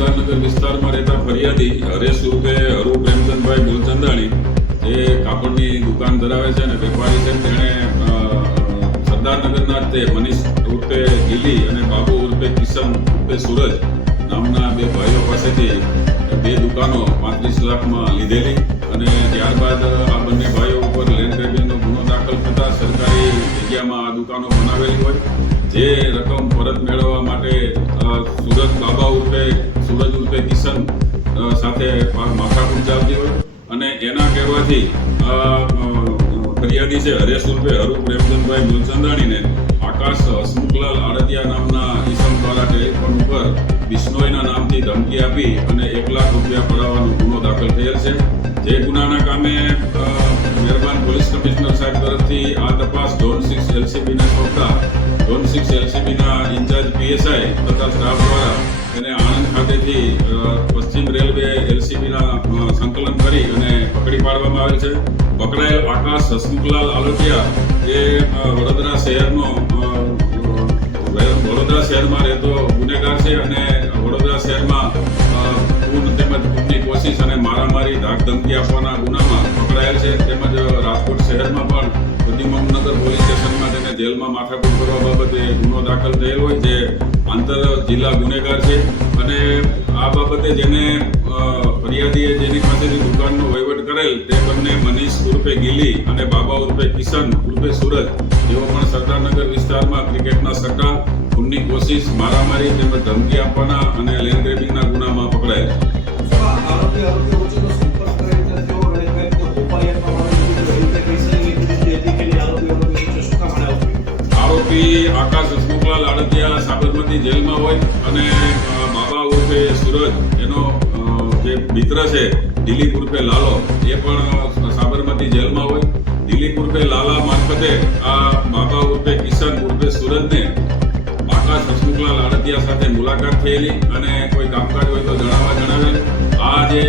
સરદારનગર વિસ્તારમાં રહેતા ફરિયાદી હરેશ ઉર્ફે હરુ પ્રેમચંદભાઈ બોલચંદાણી જે કાપડની દુકાન ધરાવે છે અને વેપારી છે. તેણે સરદારનગરના તે મનીષ ઉર્ફે ગીલી અને બાબુ ઉર્ફે કિશન ઉર્ફે સૂરજ નામના બે ભાઈઓ પાસેથી બે દુકાનો 35 લાખમાં લીધેલી અને ત્યારબાદ આ બંને ભાઈઓ ઉપર લેન્ડ ગ્રેબિંગનો ગુનો દાખલ થતા સરકારી જગ્યામાં આ દુકાનો બનાવેલી હોય. જે રકમ પરત મેળવવા માટે સુરત બાબા ઉર્ફે સૂરજ ઉર્ફે કિશન સાથે માથાકૂટ ચાલતી હોય અને એના કહેવાથી ફરિયાદી છે હરેશ ઉર્ફે હરુ પ્રેમચંદભાઈ બોલચંદાણીને આકાશ હસમુખલાલ આડતિયા નામના ઈસમ દ્વારા ટેલિફોન ઉપર બિશ્નોઈના નામથી ધમકી આપી અને 1 લાખ રૂપિયા પડાવવાનો ગુનો દાખલ થયેલ છે. જે ગુનાના કામે મહેરબાન પોલીસ કમિશનર સાહેબ તરફથી આ તપાસ ઝોન 6 એલસીબીને સોંપતા ઝોન 6 એલસીબીના ઇન્ચાર્જ પીએસઆઈ તથા સ્ટાફ દ્વારા તેને આણંદ ખાતેથી પશ્ચિમ રેલવે એલસીબીના સંકલન કરી અને પકડી પાડવામાં આવેલ છે. પકડાયેલ આકાશ હસમુખલાલ આલોટિયા એ વડોદરા શહેરમાં રહેતો ગુનેગાર છે અને વડોદરા શહેરમાં ખૂન તેમજ ખૂનની કોશિશ અને મારામારી ધાક ધમકી આપવાના ગુનામાં પકડાયેલ છે. તેમજ રાજકોટ શહેરમાં પણ પ્રદ્યુમનનગર પોલીસ સ્ટેશનમાં તેને જેલમાં માથાકૂટ કરવા બાબતે ગુનો દાખલ થયેલ હોય જે આંતર જિલ્લા ગુનેગાર છે. અને આ બાબતે જેને ફરિયાદીએ જેની પાસેથી દુકાનનો વહીવટ કરેલ તે બંને મનીષ ઉર્ફે ગીલી અને બાબા ઉર્ફે કિશન ઉર્ફે સૂરજ જેઓ પણ સરદારનગર વિસ્તારમાં ક્રિકેટના સટ્ટા, ખૂનની કોશિશ, મારામારી તેમજ ધમકી આપવાના અને લેન્ડ ગ્રેબિંગના ગુનામાં પકડાયેલ આરોપી આકાશ હસમુખલાલ આડતિયા સાબરમતી જેલમાં હોય અને બાબા ઉર્ફે સૂરજ એનો જે મિત્ર છે દિલીપ ઉર્ફે લાલો એ પણ સાબરમતી જેલમાં હોય. દિલીપ ઉર્ફે લાલા મારફતે આ બાબા ઉર્ફે કિશન ઉર્ફે સૂરજને આકાશ હસમુખલાલ આડતિયા સાથે મુલાકાત થયેલી અને કોઈ કામકાજ હોય તો જણાવેલ. આ જે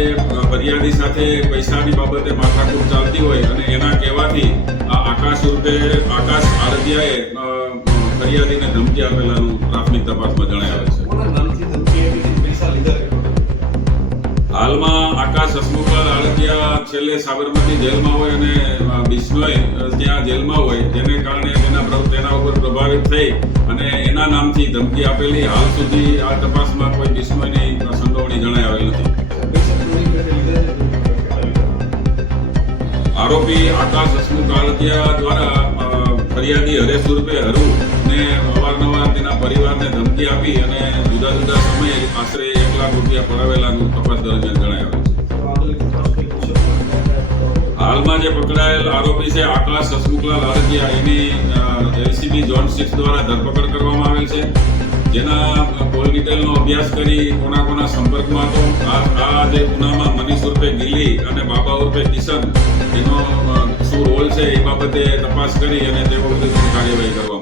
ફરિયાદી સાથે પૈસાની બાબતે માથાકૂટ ચાલતી હોય અને એના કહેવાથી આ આકાશ આડતિયાએ ફરિયાદીને ધમકી આપેલાનું પ્રાથમિક તપાસમાં જણાવેલ છે. હાલમાં આકાશ હસમુખલાલ આડતિયા છેલ્લે સાબરમતી જેલમાં હોય અને બિશ્નોઈ ત્યાં જેલમાં હોય જેને કારણે તેના ઉપર પ્રભાવિત થઈ અને એના નામથી ધમકી આપેલી. હાલ સુધી આ તપાસમાં કોઈ બિશ્નોઈની સંડોવણી જણાઈ આવેલ નથી. આરોપી આકાશ હસમુખ આડતિયા દ્વારા ફરિયાદી હરેશ ઉર્ફે હરુ ને અવારનવાર તેના પરિવારને ધમકી આપી અને જુદા જુદા સમયે આશરે 1 લાખ રૂપિયા પડાવેલાનું તપાસ દરમિયાન જણાવ્યું છે. હાલમાં જે પકડાયેલ આરોપી છે આકાશ હસમુખલાલ આડતિયા એની એલસીબી ઝોન 6 દ્વારા ધરપકડ કરવામાં આવેલ છે. જેના કોલ ડિટેલનો અભ્યાસ કરી કોના સંપર્કમાં હતો. આ જે ગુનામાં મનીષ ઉર્ફે ગીલી અને બાબા ઉર્ફે કિશન એનો શું રોલ છે એ બાબતે તપાસ કરી અને તેઓ વિરુદ્ધ કાર્યવાહી કરવામાં